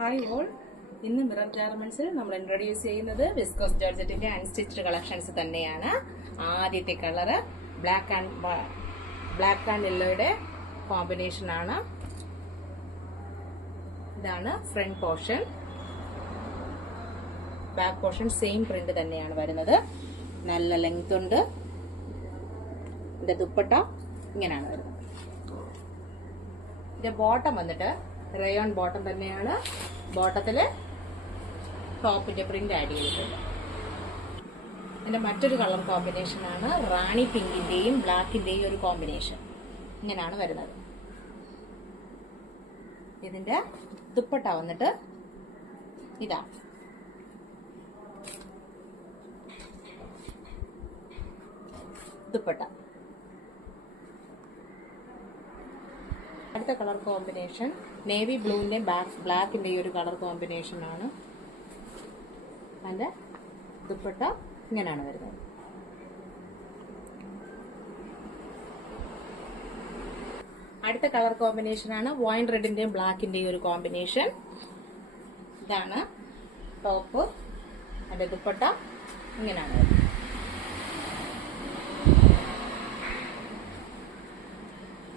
Hi all, ഇന്ന് mirror ഗാർമെന്റ്സിൽ നമ്മൾ ഇൻട്രൊഡ്യൂസ് ചെയ്യുന്നത് വിസ്കോസ് ജോർജറ്റിന്റെ അൺസ്റ്റിച്ച്ഡ് കളക്ഷൻസ് തന്നെയാണ്. ആദ്യത്തെ കളറ് ബ്ലാക്ക് ആൻഡ് യെല്ലോയുടെ കോമ്പിനേഷൻ ആണ്. ഇതാണ് front portion. Back portion same print തന്നെയാണ് വരുന്നത്. നല്ല ലെങ്ത് ഉണ്ട്. ഇതിന്റെ ദുപ്പട്ട ഇങ്ങനെയാണ് വരുന്നത്. ഇതിന്റെ ബോട്ടം വന്നിട്ട് റയോൺ ബോട്ടം തന്നെയാണ്. ബോട്ടത്തില് ടോപ്പിന്റെ പ്രിന്റ് ആഡ് ചെയ്തിട്ടുണ്ട്. ഇതിന്റെ മറ്റൊരു കളർ കോമ്പിനേഷൻ ആണ് റാണി പിങ്കിന്റെയും ബ്ലാക്കിന്റെയും ഒരു കോമ്പിനേഷൻ. ഇങ്ങനെയാണ് വരുന്നത്. ഇതിന്റെ ദുപ്പട്ട വന്നിട്ട് ഇതാ. ദുപ്പട്ട അടുത്ത കളർ കോമ്പിനേഷൻ നേവി ബ്ലൂവിന്റെ ബ്ലാക്കിന്റെ ഒരു കളർ കോമ്പിനേഷൻ ആണ്. അതിന്റെ ദുപ്പട്ട ഇങ്ങനെയാണ് വരുന്നത്. അടുത്ത കളർ കോമ്പിനേഷൻ ആണ് വൈൻ റെഡിന്റെയും ബ്ലാക്കിന്റെയും ഒരു കോമ്പിനേഷൻ. ഇതാണ് ടോപ്പ്. അതിന്റെ ദുപ്പട്ട ഇങ്ങനെയാണ് വരുന്നത്.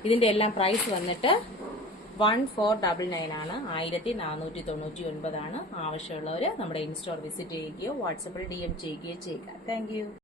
ഇതിന്റെ എല്ലാം പ്രൈസ് വന്നിട്ട് 1499 ആണ്. 1499 ആണ്. ആവശ്യമുള്ളവർ നമ്മുടെ ഇൻസ്റ്റോർ വിസിറ്റ് ചെയ്യുകയോ വാട്സപ്പിൽ DM ചെയ്യുകയോ ചെയ്യുക. Thank you.